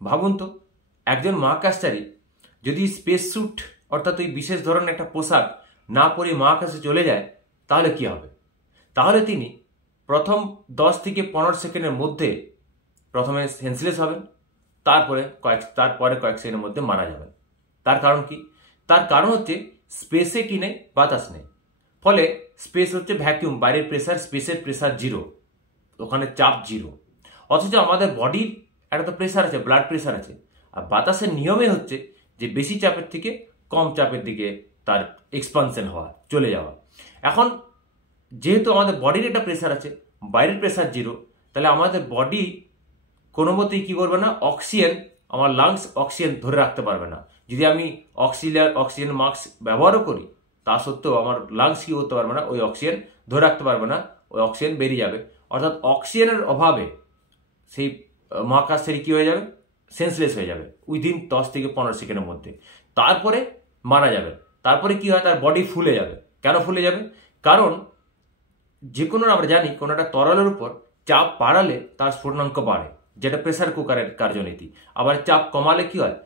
ভাবুন তো, একজন মহাকাশচারী যদি স্পেস স্যুট অর্থাৎ ওই বিশেষ ধরনের একটা পোশাক না পরে মহাকাশে চলে যায়, তাহলে কি হবে? তাহলে তিনি প্রথম 10 থেকে 15 সেকেন্ডের মধ্যে প্রথমে সেন্সলেস হবেন, তারপরে কয়েক সেকেন্ডের মধ্যে মারা যাবেন। তার কারণ কি? তার কারণ হচ্ছে স্পেসে কি নেই, বাতাস নেই। ফলে স্পেস হচ্ছে ভ্যাকিউম, বাইরের প্রেসার, স্পেসের প্রেসার জিরো, ওখানে চাপ জিরো। অথচ আমাদের বডির একটা তো প্রেসার আছে, ব্লাড প্রেসার আছে। আর বাতাসের নিয়মে হচ্ছে যে বেশি চাপের থেকে কম চাপের দিকে তার এক্সপানশন হওয়া, চলে যাওয়া। এখন যেহেতু আমাদের বডির একটা প্রেসার আছে, বাইরের প্রেসার জিরো, তাহলে আমাদের বডি কোনো মতেই কি করবে না, অক্সিজেন, আমার লাংস অক্সিজেন ধরে রাখতে পারবে না। যদি আমি অক্সিজেন মাস্ক ব্যবহারও করি, তা সত্ত্বেও আমার লাংস কি করতে পারবে না, ওই অক্সিজেন ধরে রাখতে পারবে না, ওই অক্সিজেন বেরিয়ে যাবে। অর্থাৎ অক্সিজেনের অভাবে সেই মহাকাশচারী কি হয়ে যাবে, সেন্সলেস হয়ে যাবে উইদিন 10 থেকে 15 সেকেন্ডের মধ্যে। তারপরে মারা যাবে। তারপরে কি হয়, তার বডি ফুলে যাবে। কেন ফুলে যাবে? কারণ যে কোনো, আমরা জানি কোনো একটা তরলের উপর চাপ বাড়ালে তার স্ফুটনাঙ্ক বাড়ে, যেটা প্রেসার কুকারের কার্যনীতি। আবার চাপ কমালে কি হয়,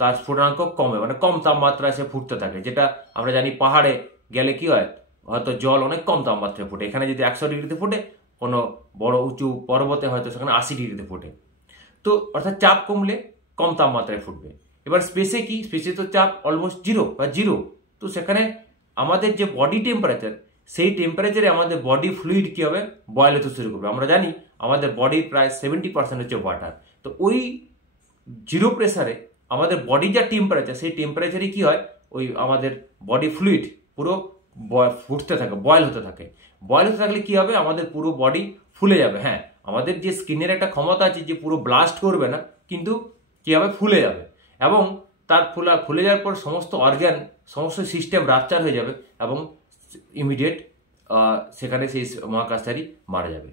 তার স্ফুটনাঙ্ক কমে, মানে কম তাপমাত্রায় সে ফুটতে থাকে। যেটা আমরা জানি পাহাড়ে গেলে কি হয়, হয়তো জল অনেক কম তাপমাত্রায় ফুটে। এখানে যদি 100 ডিগ্রিতে ফুটে, কোনো বড় উঁচু পর্বতে হয়তো সেখানে 80 ডিগ্রিতে ফুটে। তো অর্থাৎ চাপ কমলে কম তাপমাত্রায় ফুটবে। এবার স্পেসে কি, স্পেসে তো চাপ অলমোস্ট জিরো। তো সেখানে আমাদের যে বডি টেম্পারেচার, সেই টেম্পারেচারে আমাদের বডি ফ্লুইড কি হবে, বয়েল হতে শুরু করবে। আমরা জানি আমাদের বডির প্রায় 70% হচ্ছে ওয়াটার। তো ওই জিরো প্রেসারে আমাদের বডি যা টেম্পারেচার, সেই টেম্পারেচারে কি হয়, ওই আমাদের বডি ফ্লুইড পুরো ফুটতে থাকে, বয়েল হতে থাকে। বয়েল হতে থাকলে কি হবে, আমাদের পুরো বডি ফুলে যাবে। হ্যাঁ, আমাদের যে স্কিনের একটা ক্ষমতা আছে যে পুরো ব্লাস্ট করবে না, কিন্তু কি হবে, ফুলে যাবে। এবং তার ফুলে যাওয়ার পর সমস্ত অর্গান, সমস্ত সিস্টেম রাপচার হয়ে যাবে এবং ইমিডিয়েট সেখানে সেই মহাকাশচারী মারা যাবে।